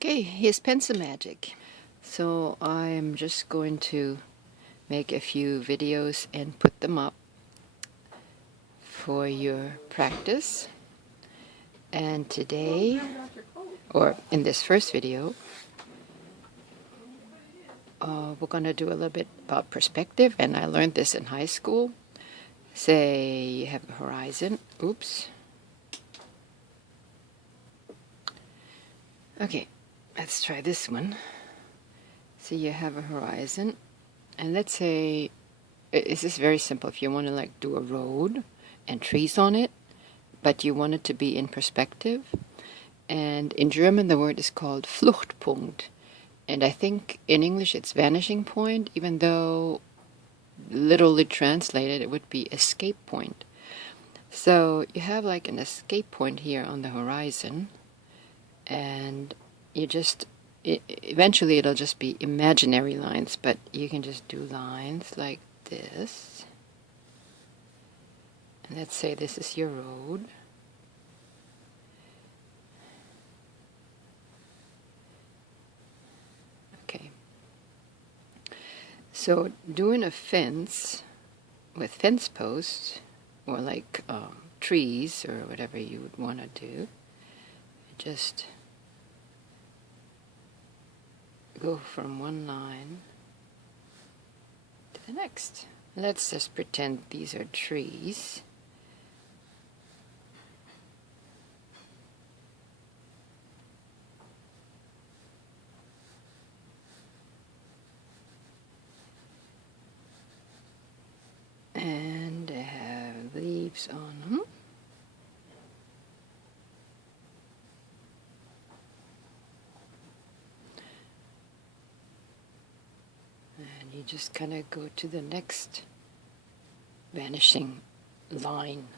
Okay, here's pencil magic. So I'm just going to make a few videos and put them up for your practice. And today, or in this first video, we're going to do a little bit about perspective, and I learned this in high school. Say you have a horizon. Oops. Okay, let's try this one. So you have a horizon, and let's say, this is very simple. If you want to like do a road and trees on it, but you want it to be in perspective. And in German the word is called Fluchtpunkt. And I think in English it's vanishing point, even though literally translated it would be escape point. So you have like an escape point here on the horizon, and you just, eventually it'll just be imaginary lines, but you can just do lines like this. And let's say this is your road. Okay. So doing a fence with fence posts, or like trees or whatever you would want to do, just go from one line to the next. Let's just pretend these are trees. And they have leaves on them. And you just kind of go to the next vanishing line.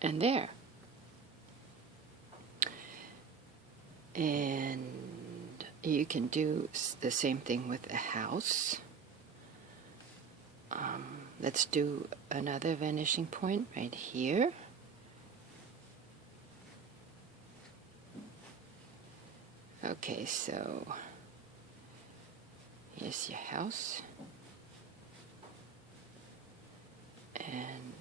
And there. And you can do the same thing with a house. Let's do another vanishing point right here. Okay, so here's your house. And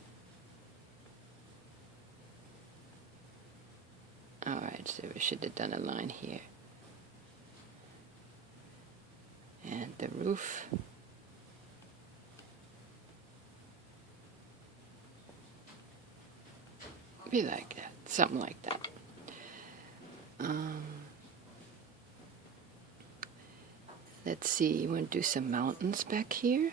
alright, so we should have done a line here. And the roof. Be like that, something like that. Let's see, you want to do some mountains back here?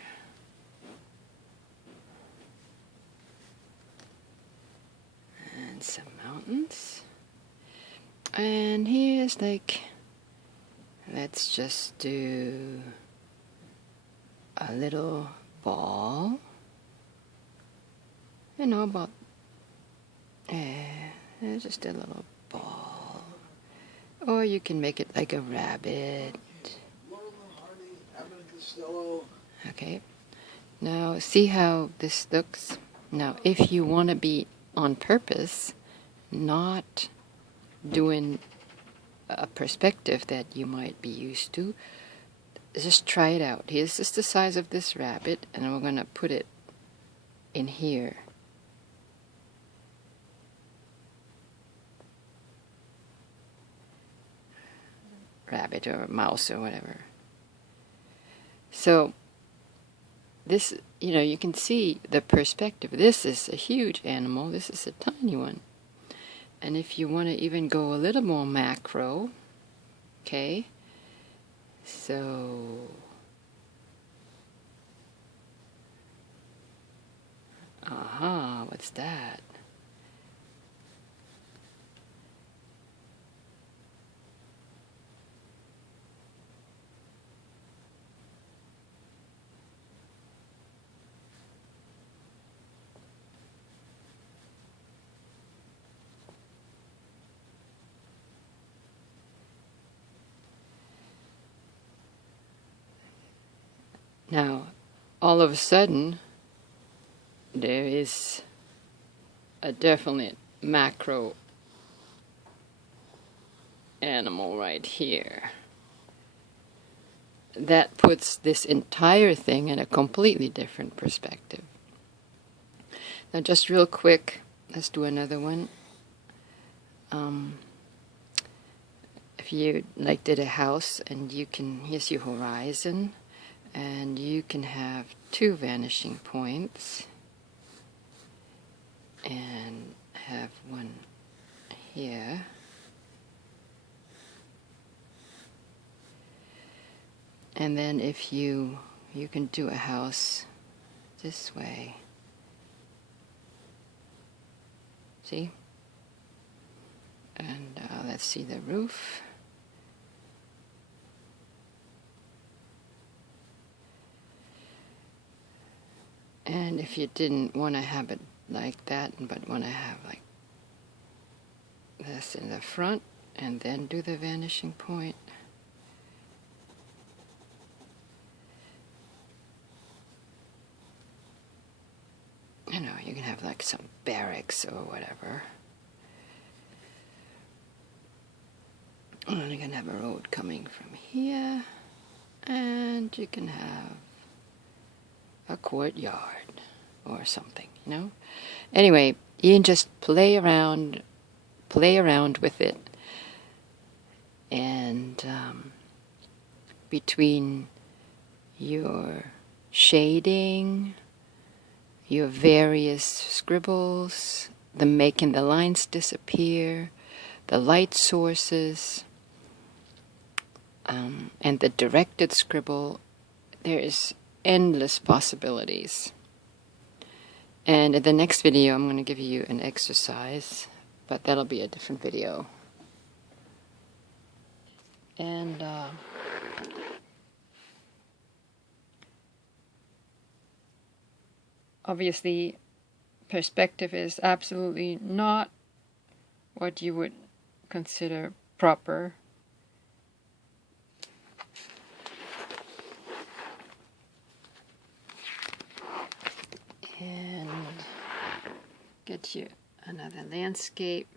And some mountains. And here's like, let's just do a little ball. You know, about, just a little ball. Or you can make it like a rabbit. Okay, now see how this looks? Now if you want to be on purpose not doing a perspective that you might be used to, just try it out. Here's just the size of this rabbit, and we're going to put it in here. Rabbit or mouse or whatever. So this, you can see the perspective. This is a huge animal. This is a tiny one. And if you want to even go a little more macro, okay, so what's that? Now, all of a sudden, there is a definite macro animal right here. That puts this entire thing in a completely different perspective. Now just real quick, let's do another one. If you like did a house and you can, here's your horizon, and you can have 2 vanishing points and have one here. And then if you can do a house this way. See? And let's see the roof. And if you didn't want to have it like that, but want to have like this in the front, and then do the vanishing point. You know, you can have like some barracks or whatever. And you can have a road coming from here, and you can have a courtyard or something, you know? Anyway, you can just play around with it. And between your shading, your various scribbles, the making the lines disappear, the light sources, and the directed scribble, there is endless possibilities. And in the next video I'm going to give you an exercise, but that'll be a different video. And obviously perspective is absolutely not what you would consider proper. And get you another landscape.